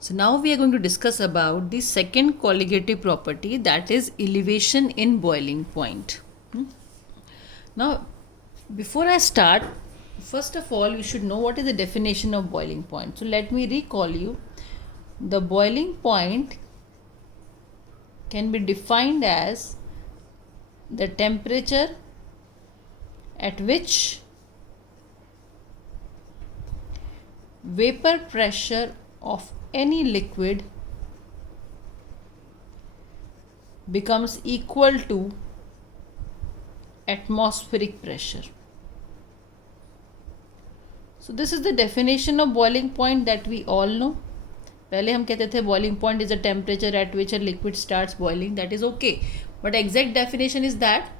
So now we are going to discuss about the second colligative property, that is elevation in boiling point. Now before I start, first of all you should know what is the definition of boiling point. So let me recall you. The boiling point can be defined as the temperature at which vapor pressure of any liquid becomes equal to atmospheric pressure. So this is the definition of boiling point that we all know. पहले हम कहते थे boiling point is the temperature at which a liquid starts boiling. That is okay, but exact definition is that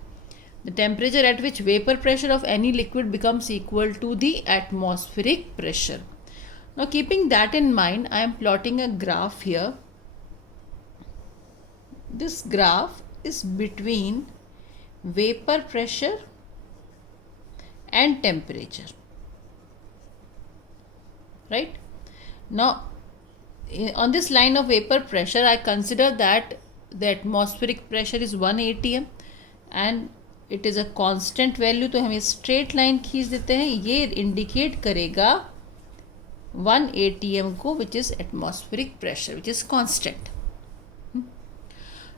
the temperature at which vapor pressure of any liquid becomes equal to the atmospheric pressure. Now keeping that in mind, I am plotting a graph here. This graph is between vapor pressure and temperature, right? Now on this line of vapor pressure, I consider that the atmospheric pressure is 1 atm and it is a constant value. तो हम straight line खींच देते हैं, ये indicate करेगा 1 atm को, which is atmospheric pressure, which is constant.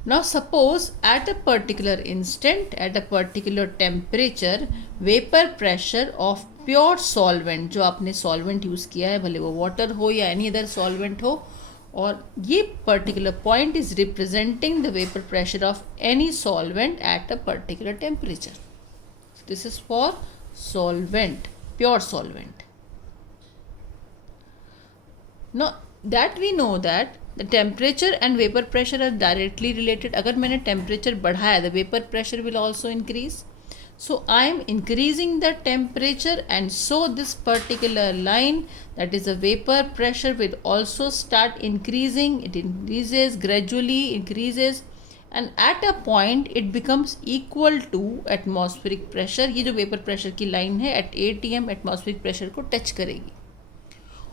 Now suppose at a particular instant, at a particular temperature, vapor pressure of pure solvent, जो आपने सॉल्वेंट यूज़ किया है, भले वो वाटर हो या एनी अदर सॉल्वेंट हो, और ये particular point is representing the vapour pressure of any solvent at a particular temperature. This is for solvent, pure solvent. Know that we know that the temperature and vapour pressure are directly related. अगर मैंने temperature बढ़ाया, the vapour pressure will also increase. So I am increasing the temperature, and so this particular line, that is the vapor pressure, will also start increasing. It increases gradually, increases, and at a point it becomes equal to atmospheric pressure. ये जो vapor pressure की line है at atm atmospheric pressure को touch करेगी,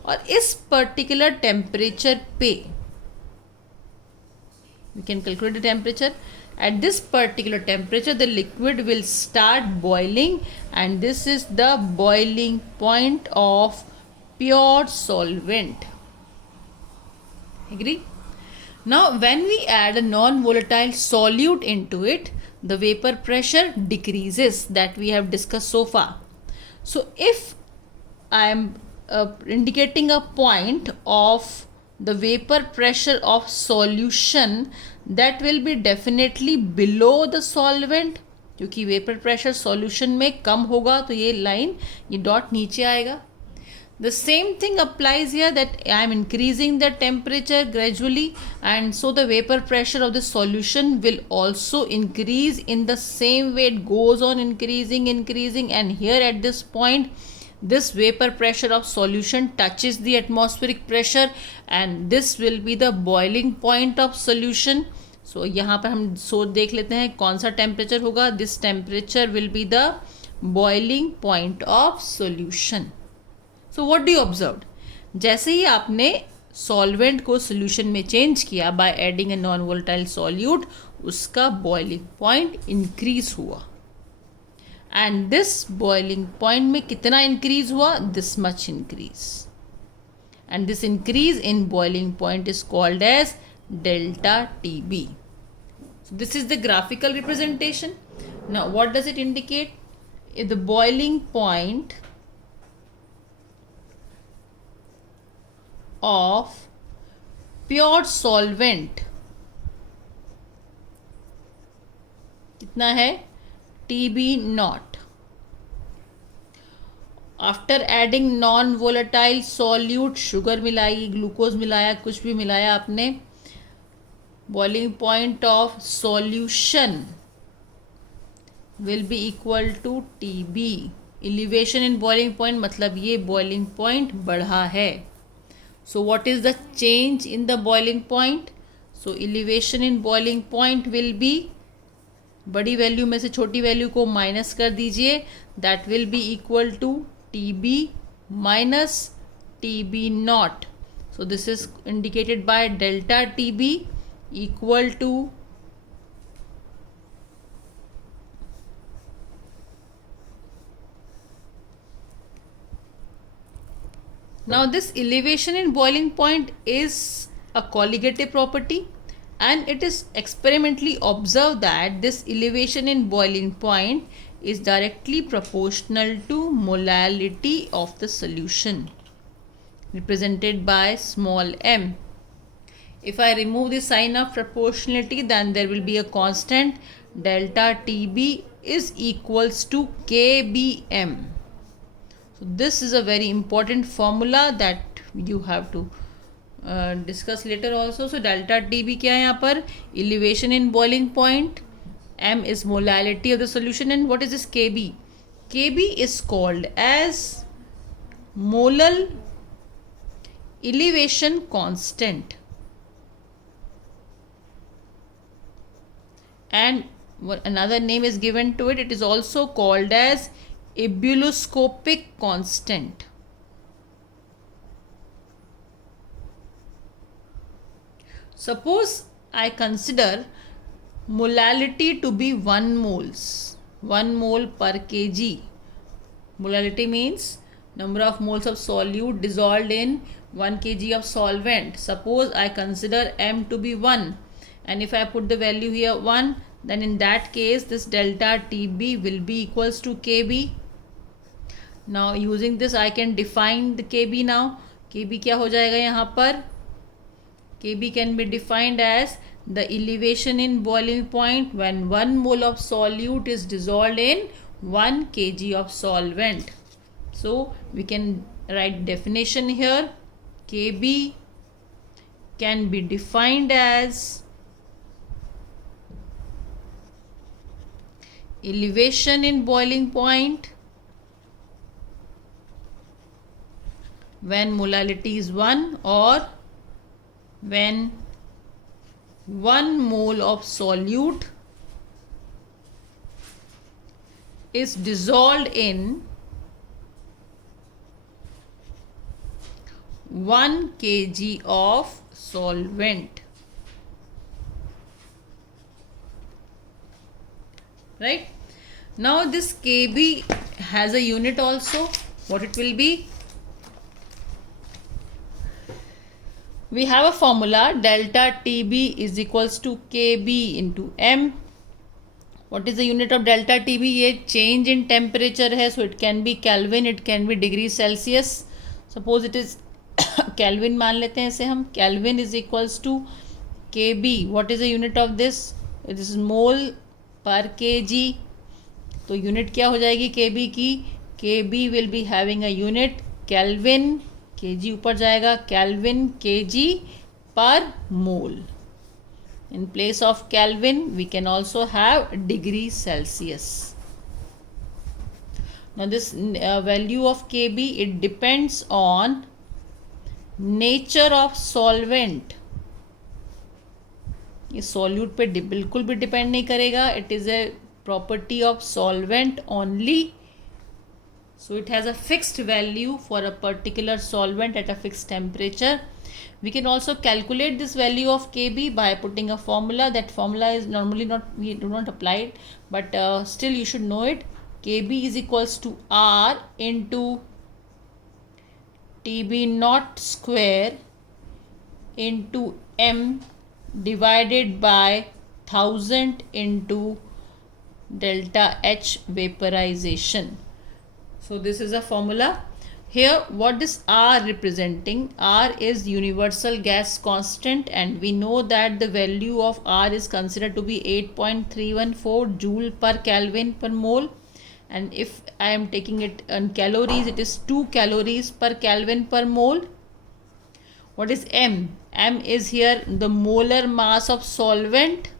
और इस particular temperature पे we can calculate the temperature. At this particular temperature, the liquid will start boiling, and this is the boiling point of pure solvent. Agree? Now, when we add a non-volatile solute into it, the vapor pressure decreases, that we have discussed so far. So, if I am indicating a point of the vapor pressure of solution, that will be definitely below the solvent, क्योंकि vapour pressure solution में कम होगा तो ये line, ये dot नीचे आएगा. The same thing applies here, that I am increasing the temperature gradually, and so the vapor pressure of the solution will also increase in the same way. It goes on increasing, and here at this point, this vapor pressure of solution touches the atmospheric pressure, and this will be the boiling point of solution. So यहाँ पर हम देख लेते हैं कौन सा temperature होगा. This temperature will be the boiling point of solution. So what do you observe? जैसे ही आपने सॉल्वेंट को सॉल्यूशन में चेंज किया by adding a non volatile solute, उसका बॉइलिंग पॉइंट इंक्रीज हुआ. एंड दिस बॉइलिंग पॉइंट में कितना इंक्रीज हुआ? This much increase. And this increase in boiling point is called as delta TB. So this is the graphical representation. Now what does it indicate? If the boiling point of pure solvent कितना है? TB naught. After adding non volatile solute, sugar मिलाई, glucose मिलाया, कुछ भी मिलाया आपने, boiling point of solution will be equal to TB. elevation in boiling point मतलब ये boiling point बढ़ा है. So what is the change in the boiling point? So elevation in boiling point will be, बड़ी value में से छोटी value को minus कर दीजिए, that will be equal to TB minus TB naught. So this is indicated by delta TB equal to now this elevation in boiling point is a colligative property, and it is experimentally observed that this elevation in boiling point is directly proportional to molality of the solution, represented by small m. If I remove the sign of proportionality, then there will be a constant delta TB is equals to kbm. So this is a very important formula that you have to discuss later also. So delta TB क्या है यहाँ पर? Elevation in boiling point. M is molality of the solution. And what is this Kb? Kb is called as molar elevation constant. And another name is given to it. It is also called as ebullioscopic constant. Suppose I consider molality to be 1 moles, 1 mole per kg. Molality means number of moles of solute dissolved in 1 kg of solvent. Suppose I consider m to be 1, and if I put the value here 1, then in that case this delta TB will be equals to Kb. Now using this I can define the Kb now. Kb क्या हो जाएगा यहाँ पर? Kb can be defined as the elevation in boiling point when 1 mole of solute is dissolved in 1 kg of solvent. So we can write definition here. Kb can be defined as elevation in boiling point when molality is 1 or when 1 mole of solute is dissolved in 1 kg of solvent. Right? Now this Kb has a unit also. What it will be? We have a formula delta TB is equals to Kb into m. What is the unit of delta TB? ये change in temperature है, so it can be Kelvin, it can be degree Celsius. Suppose it is Kelvin मान लेते हैं इसे हम. Kelvin is equals to Kb. What is the unit of this? This is mole per kg. तो unit क्या हो जाएगी Kb की? Kb will be having a unit Kelvin. kg ऊपर जाएगा Kelvin kg per mole. In place of Kelvin, we can also have degree Celsius. Now this value of Kb, it depends on nature of solvent. ये solute पे बिल्कुल भी depend नहीं करेगा. It is a property of solvent only. So it has a fixed value for a particular solvent at a fixed temperature. We can also calculate this value of Kb by putting a formula. That formula is normally we do not apply it, but still you should know it. Kb is equals to R into Tb naught square into m divided by 1000 into delta H vaporization. So this is a formula. Here what is R representing? R is universal gas constant, and we know that the value of R is considered to be 8.314 joule per Kelvin per mole. And if I am taking it in calories, it is 2 calories per Kelvin per mole. What is M? M is here the molar mass of solvent.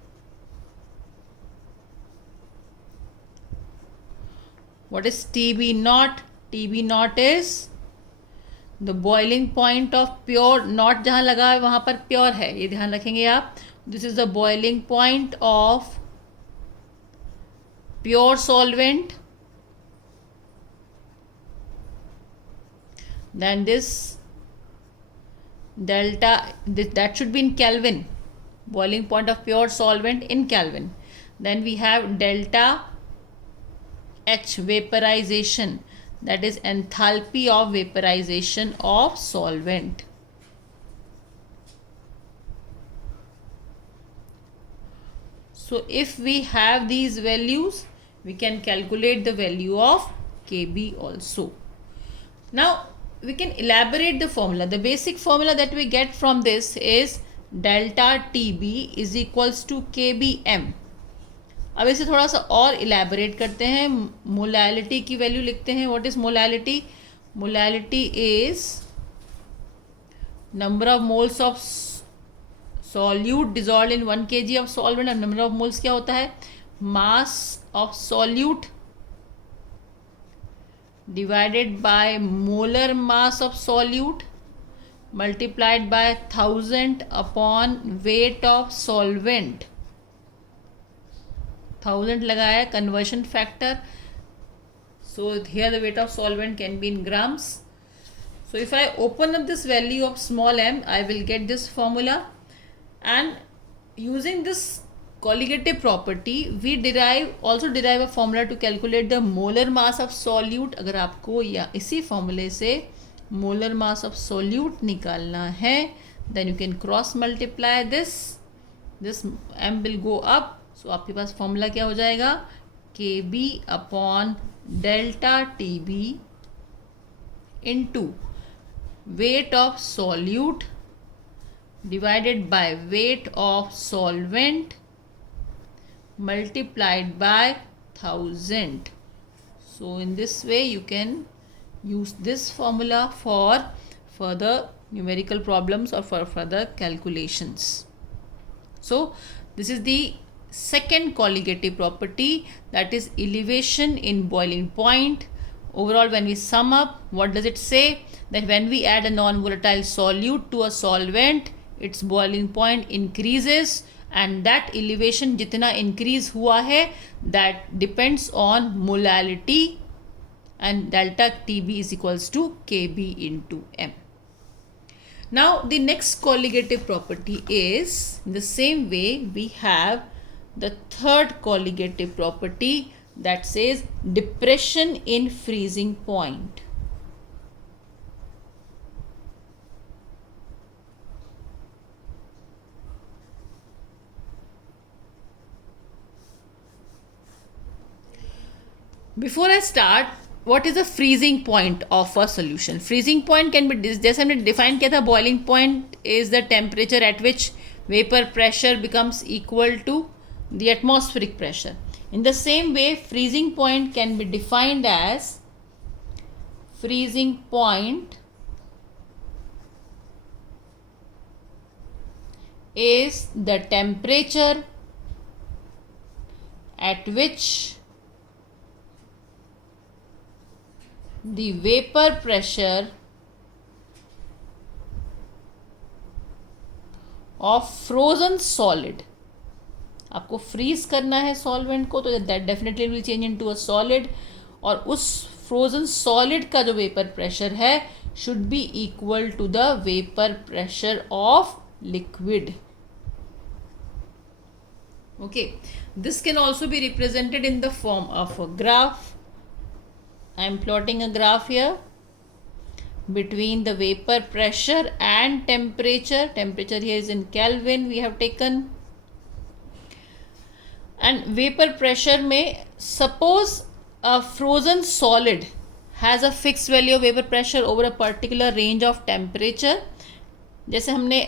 What is Tb naught? Tb naught is the boiling point of pure, not जहाँ लगा है वहाँ पर pure है, ये ध्यान रखेंगे आप. This is the boiling point of pure solvent. Then this delta, that should be in Kelvin, boiling point of pure solvent in Kelvin. Then we have delta H, vaporization, that is enthalpy of vaporization of solvent. So if we have these values, we can calculate the value of Kb also. Now we can elaborate the formula. The basic formula that we get from this is delta Tb is equals to Kbm. अब इसे थोड़ा सा और elaborate करते हैं. Molality की value लिखते हैं. What is molality? Molality is number of moles of solute dissolve in 1 kg of solvent. और नंबर ऑफ मोल्स क्या होता है? मास of solute divided by molar mass of solute multiplied by 1000 upon weight of solvent. 1000 लगाया conversion factor. So here the weight of solvent can be in grams. So if I open up this value of small m, I will get this formula, and using this colligative property we also derive a formula to calculate the molar mass of solute. अगर आपको या इसी formula से molar mass of solute निकालना है, then you can cross multiply this m will go up. सो आपके पास formula क्या हो जाएगा? Kb upon delta Tb into weight of solute divided by weight of solvent multiplied by 1000. So in this way you can use this formula for further numerical problems or for further calculations. So this is the second colligative property, that is elevation in boiling point. Overall, when we sum up, what does it say? That when we add a non-volatile solute to a solvent, its boiling point increases, and that elevation जितना increase हुआ है, that depends on molality, and delta Tb is equals to Kb into m. Now the next colligative property is, in the same way we have the third colligative property that says depression in freezing point. Before I start, what is the freezing point of a solution? Freezing point can be, जैसे हमने define किया था, boiling point is the temperature at which vapor pressure becomes equal to the atmospheric pressure. In the same way, freezing point can be defined as freezing point is the temperature at which the vapor pressure of frozen solid. आपको freeze करना है solvent को, तो that definitely will change into a solid, और उस frozen solid का जो vapour pressure है should be equal to the vapour pressure of liquid. Okay, this can also be represented in the form of a graph. I am plotting a graph here between the vapor pressure and temperature. Temperature here is in Kelvin we have taken. And vapor pressure में suppose a frozen solid has a fixed value of vapor pressure over a particular range of temperature. जैसे हमने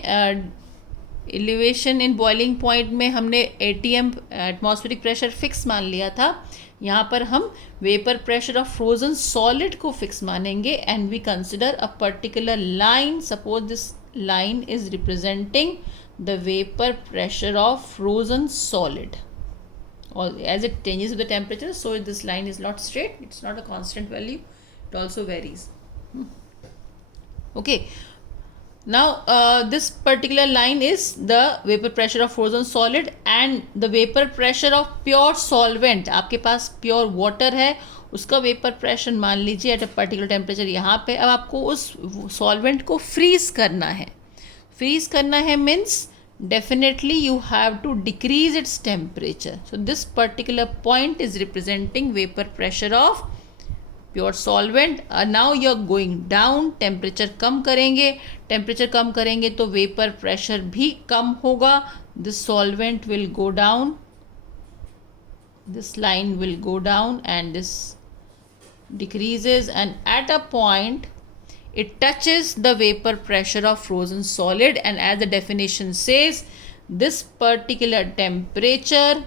elevation in boiling point में हमने ATM atmospheric pressure fix मान लिया था, यहाँ पर हम vapor pressure of frozen solid को fix मानेंगे, and we consider a particular line. Suppose this line is representing the vapor pressure of frozen solid. Or as it changes with the temperature, so this line is not straight, it's not a constant value, it also varies. Okay, now this particular line is the vapor pressure of frozen solid, and the vapor pressure of pure solvent. आपके पास pure water है, उसका vapor pressure मान लीजिए at a particular temperature यहाँ पे. अब आपको उस solvent को freeze करना है, freeze करना है means definitely you have to decrease its temperature. So this particular point is representing vapor pressure of pure solvent. Now you are going down, temperature कम करेंगे, टेम्परेचर कम करेंगे तो वेपर प्रेशर भी कम होगा. This solvent will go down, this line will go down and this decreases, and at a point it touches the vapor pressure of frozen solid, and as the definition says, this particular temperature,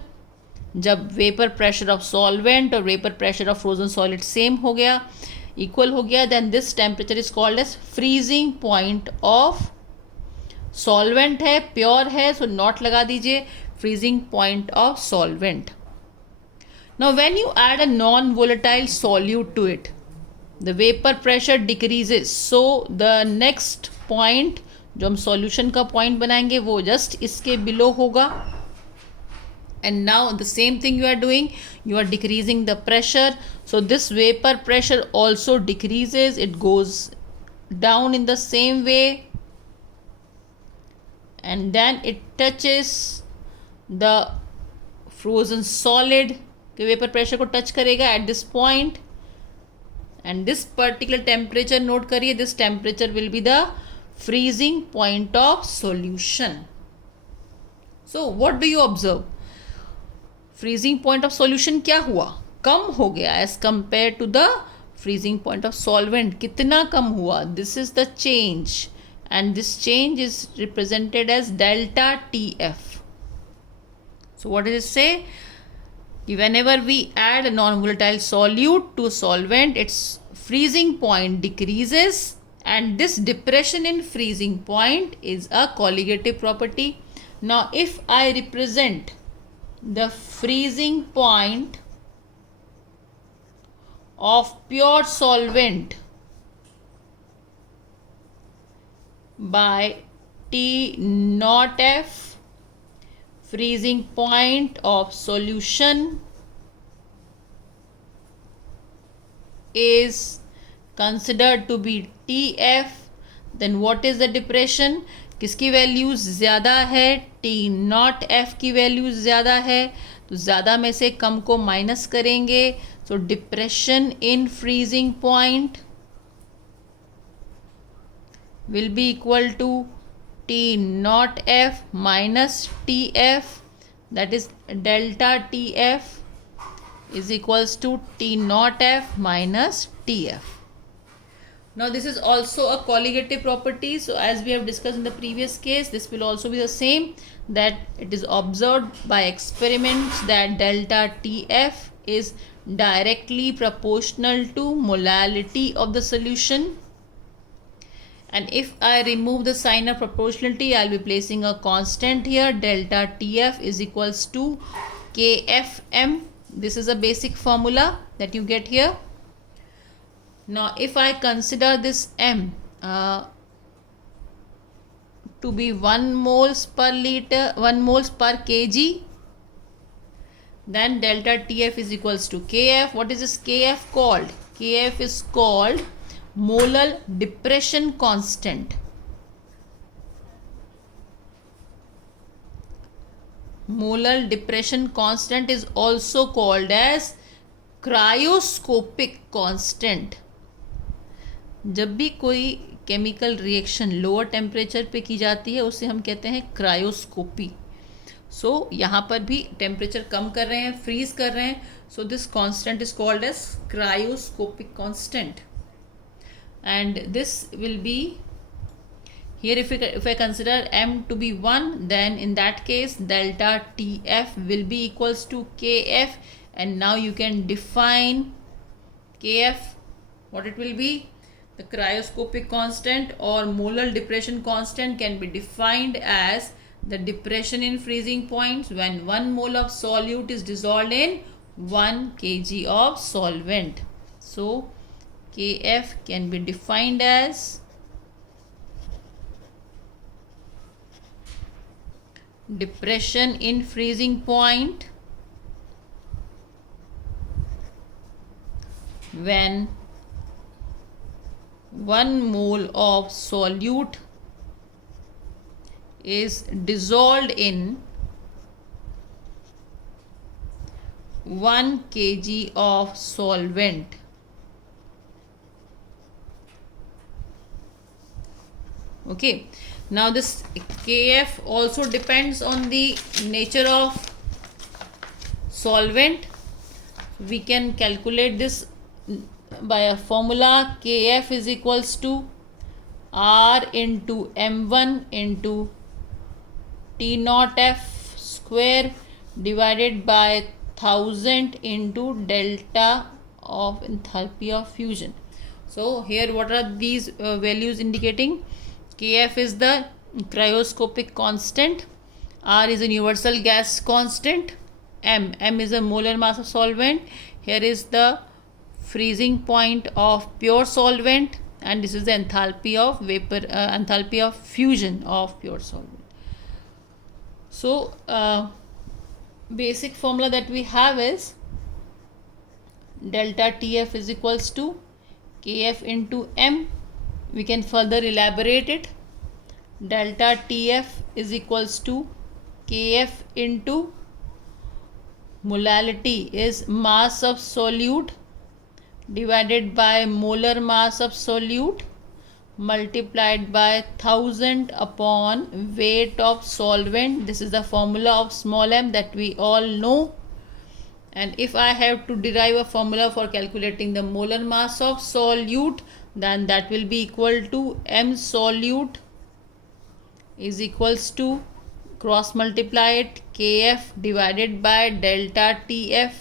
जब vapour pressure of solvent और vapour pressure of frozen solid same हो गया, equal हो गया, then this temperature is called as freezing point of solvent. है pure है सो naught लगा दीजिए, freezing point of solvent. Now when you add a non volatile solute to it, the vapour pressure decreases. So the next point जो हम solution का point बनाएंगे वो जस्ट इसके बिलो होगा. And now the same thing you are doing, you are decreasing the pressure, so this vapor pressure also decreases, it goes down in the same way, and then it touches the frozen solid के vapor pressure को touch करेगा at this point, and this particular temperature note करिए, this temperature will be the freezing point of solution. So what do you observe? Freezing point of solution क्या हुआ? कम हो गया as compare to the freezing point of solvent. कितना कम हुआ? This is the change, and this change is represented as delta T F. So what is it say? Whenever we add a non volatile solute to solvent, it's freezing point decreases, and this depression in freezing point is a colligative property. Now if I represent the freezing point of pure solvent by T naught F, freezing point of solution is considered to be TF, then what is the depression? किसकी values ज़्यादा है? T naught F की values ज़्यादा है, तो ज़्यादा में से कम को माइनस करेंगे. So depression in freezing point will be equal to T naught F minus T F, that is delta T F is equals to T naught F minus TF. Now this is also a colligative property. So as we have discussed in the previous case, this will also be the same, that it is observed by experiments that delta TF is directly proportional to molality of the solution. And if I remove the sign of proportionality, I'll be placing a constant here. Delta TF is equals to KFM. This is a basic formula that you get here. Now if I consider this M to be 1 moles per liter, 1 moles per kg, then delta TF is equals to KF. What is this KF called? KF is called molar depression constant. Molar depression constant is also called as cryoscopic constant. जब भी कोई chemical reaction lower temperature पे की जाती है उसे हम कहते हैं क्रायोस्कोपी. सो यहाँ पर भी टेम्परेचर कम कर रहे हैं, फ्रीज कर रहे हैं, so this constant is called as cryoscopic constant. And this will be here, if I consider M to be 1, then in that case delta TF will be equals to KF, and now you can define KF. What it will be? The cryoscopic constant or molar depression constant can be defined as the depression in freezing points when 1 mole of solute is dissolved in 1 kg of solvent. So KF can be defined as depression in freezing point when 1 mole of solute is dissolved in 1 kg of solvent. Okay, now this Kf also depends on the nature of solvent. We can calculate this by a formula. Kf is equals to R into m1 into T naught F square divided by 1000 into delta of enthalpy of fusion. So here what are these values indicating? Kf is the cryoscopic constant, R is a universal gas constant, m is a molar mass of solvent, here is the freezing point of pure solvent, and this is the enthalpy of vapor, enthalpy of fusion of pure solvent. So basic formula that we have is delta Tf is equals to Kf into m. We can further elaborate it. Delta Tf is equals to Kf into molality is mass of solute divided by molar mass of solute multiplied by 1000 upon weight of solvent. This is the formula of small m that we all know. And if I have to derive a formula for calculating the molar mass of solute, then that will be equal to m solute is equals to cross multiply it Kf divided by delta Tf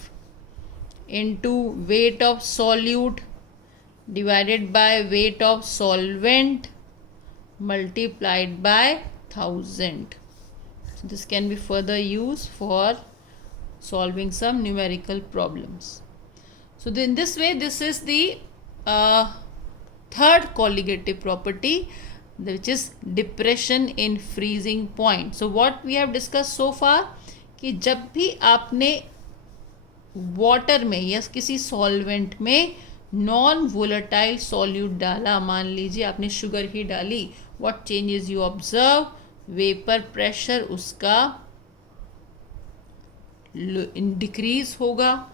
into weight of solute divided by weight of solvent multiplied by 1000. So this can be further used for solving some numerical problems. So in this way, this is the third colligative property, which is depression in freezing point. So what we have discussed so far कि जब भी आपने water में या किसी solvent में non volatile solute डाला, मान लीजिए आपने शुगर ही डाली, what changes you observe? Vapour pressure उसका डिक्रीज होगा,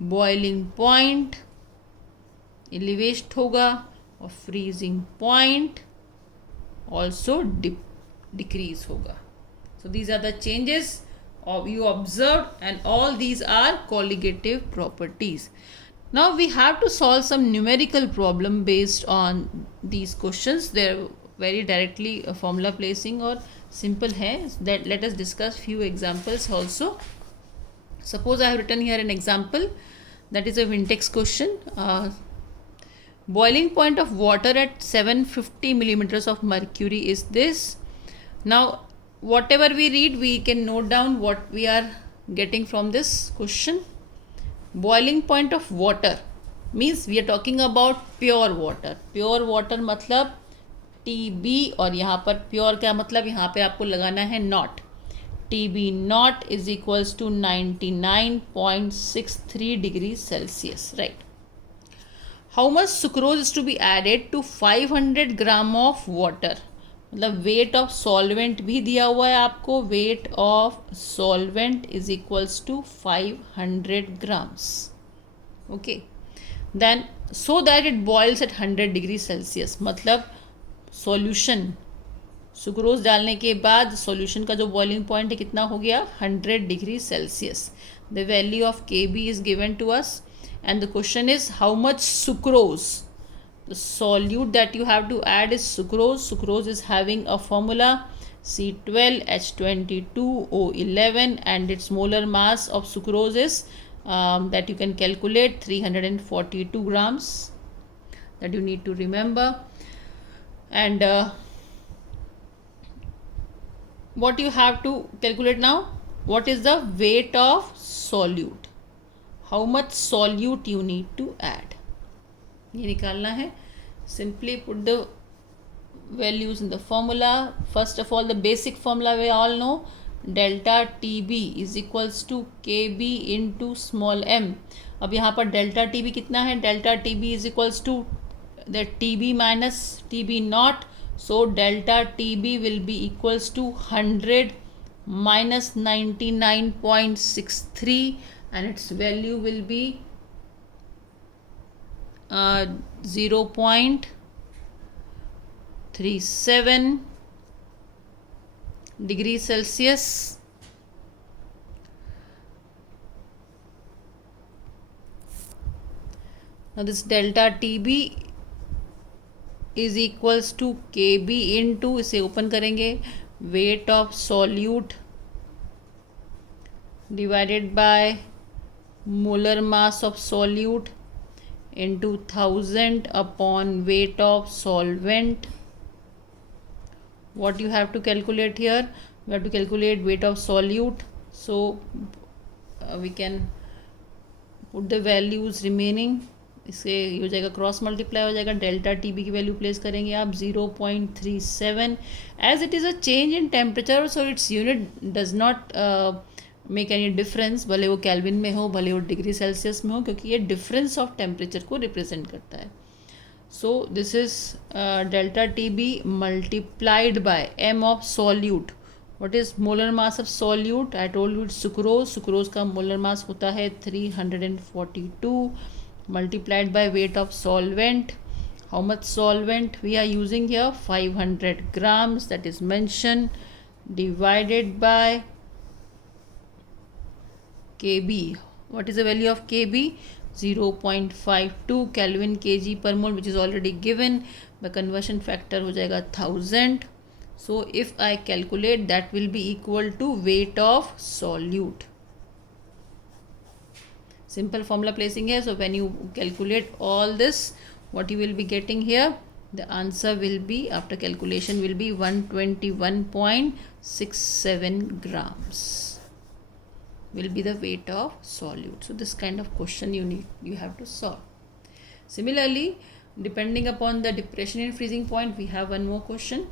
बॉइलिंग पॉइंट एलिवेट होगा और फ्रीजिंग पॉइंट ऑल्सो डिक्रीज होगा. So these are the changes of you observed, and all these are colligative properties. Now we have to solve some numerical problem based on these questions. They're very directly formula placing or simple hai. That let us discuss few examples also. Suppose I have written here an example that is a Vintex question. Boiling point of water at 750 millimeters of mercury is this. Now whatever we read, we can note down what we are getting from this question. Boiling point of water means we are talking about pure water. Pure water मतलब TB, और यहाँ पर pure क्या मतलब, यहाँ पे आपको लगाना है not. TB not is equals to 99.63 degrees Celsius, right? How much sucrose is to be added to 500 gram of water? मतलब वेट ऑफ सॉल्वेंट भी दिया हुआ है आपको. Weight of solvent is equals to 500 grams. Okay, then so that it boils at 100 degree Celsius. मतलब solution sucrose डालने के बाद सॉल्यूशन का जो बॉइलिंग पॉइंट है कितना हो गया? 100 degree Celsius. The value of Kb is given to us and the question is how much sucrose. The solute that you have to add is sucrose. Sucrose is having a formula C12H22O11, and its molar mass of sucrose is that you can calculate 342 grams. That you need to remember. And what you have to calculate now? What is the weight of solute? How much solute you need to add? ये निकालना है. Simply put the values in the formula. First of all, the basic formula we all know. Delta TB is equals to KB into small m. अब यहाँ पर delta TB कितना है? Delta TB is equals to the TB minus TB naught So delta TB will be equals to 100 minus 99.63 and its value will be 0.37 degrees Celsius. Now this delta TB is equals to KB into, इसे open करेंगे, weight of solute divided by molar mass of solute into 1000 upon weight of solvent. What you have to calculate here? We have to calculate weight of solute. So we can put the values remaining. इससे ये हो जाएगा, cross multiply हो जाएगा, delta TB की value place करेंगे आप 0.37. As it is a change in temperature so its unit does not make any difference, भले वो केल्विन में हो भले वो डिग्री सेल्सियस में हो, क्योंकि ये डिफरेंस ऑफ टेम्परेचर को रिप्रेजेंट करता है. So this is delta TB multiplied by M of solute. What is molar mass of solute? I told you sucrose. Sucrose का मोलर मास होता है 342 multiplied by weight of solvent. How much solvent we are using here? 500 grams, that is mentioned, divided by kb. What is the value of kb? 0.52 Kelvin kg per mole, which is already given. The conversion factor हो जाएगा 1000. So if I calculate, that will be equal to weight of solute. Simple formula placing here. So when you calculate all this, what you will be getting here, the answer will be, after calculation, will be 121.67 grams will be the weight of solute. So this kind of question you have to solve. Similarly, depending upon the depression in freezing point, we have one more question.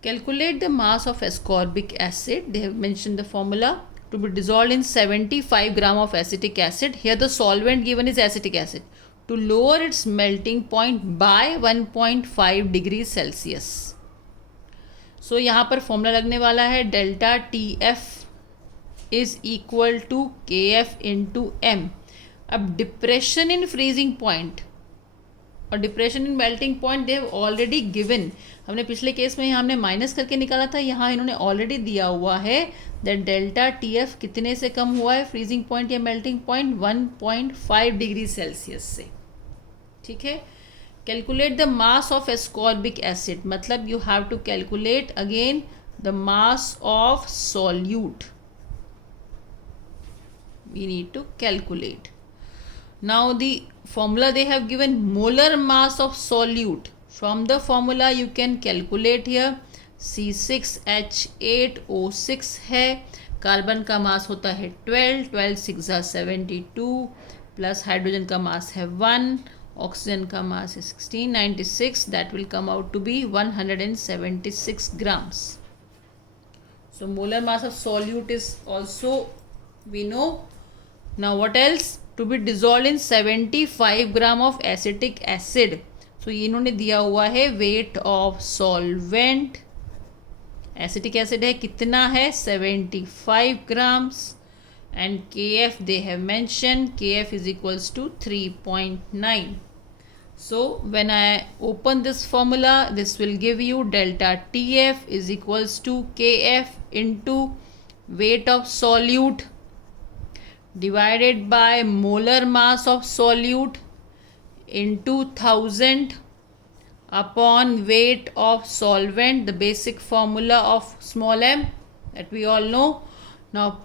Calculate the mass of ascorbic acid. They have mentioned the formula. To be dissolved in 75 gram of acetic acid. Here the solvent given is acetic acid. To lower its melting point by 1.5 degrees Celsius. So यहाँ पर formula लगने वाला है delta TF is equal to KF into M. अब depression in freezing point और depression in melting point they have already given. हमने पिछले case में यहाँ हमने माइनस करके निकाला था, यहाँ इन्होंने ऑलरेडी दिया हुआ है दैट डेल्टा TF कितने से कम हुआ है फ्रीजिंग पॉइंट या मेल्टिंग पॉइंट? 1.5 डिग्री सेल्सियस से. ठीक है. Calculate the mass of ascorbic acid, मतलब you have to calculate again the mass of solute. We need to calculate. Now the formula they have given, molar mass of solute. From the formula you can calculate here. C6H8O6 है, carbon का मास होता है 12 6 72 plus hydrogen का mass है 1, oxygen का mass है 1696. That will come out to be 176 grams. So molar mass of solute is also we know. Now what else? To be dissolved in 75 gram of acetic acid. So ये इन्होंने दिया हुआ है weight of solvent. Acetic acid है, कितना है? 75 grams. And KF they have mentioned, KF is equals to 3.9. So when I open this formula, this will give you delta TF is equals to KF into weight of solute divided by molar mass of solute into 1000 upon weight of solvent, the basic formula of small m that we all know. Now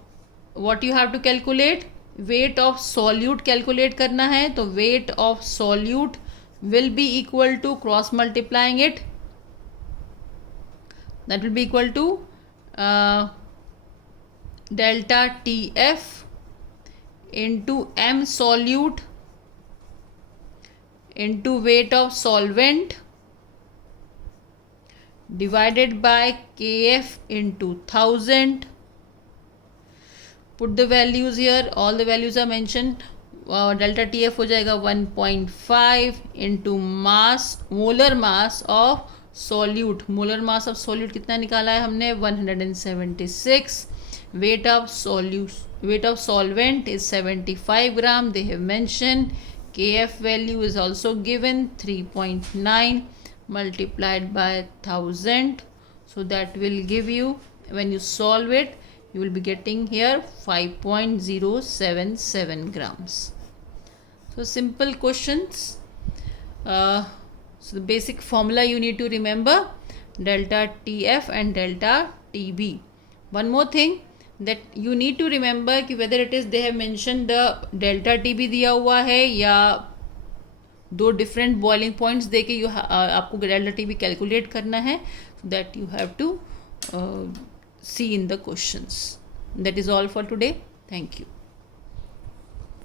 what you have to calculate? Weight of solute calculate करना है, तो weight of solute will be equal to, cross multiplying it, that will be equal to delta TF into M solute into weight of solvent divided by KF into 1000. Put the values here, all the values are mentioned. Delta TF हो जाएगा 1.5 into mass, molar mass of solute, molar mass of solute कितना निकाला है हमने 176. weight of solvent is 75 gram. They have mentioned kf value is also given 3.9 multiplied by 1000. So that will give you, when you solve it, you will be getting here 5.077 grams. So simple questions. So the basic formula you need to remember, delta TF and delta TB. One more thing that you need to remember कि whether it is they have mentioned the delta TB दिया हुआ है या दो different boiling points दे के आपको delta TB calculate करना है, that you have to see in the questions. That is all for today. Thank you.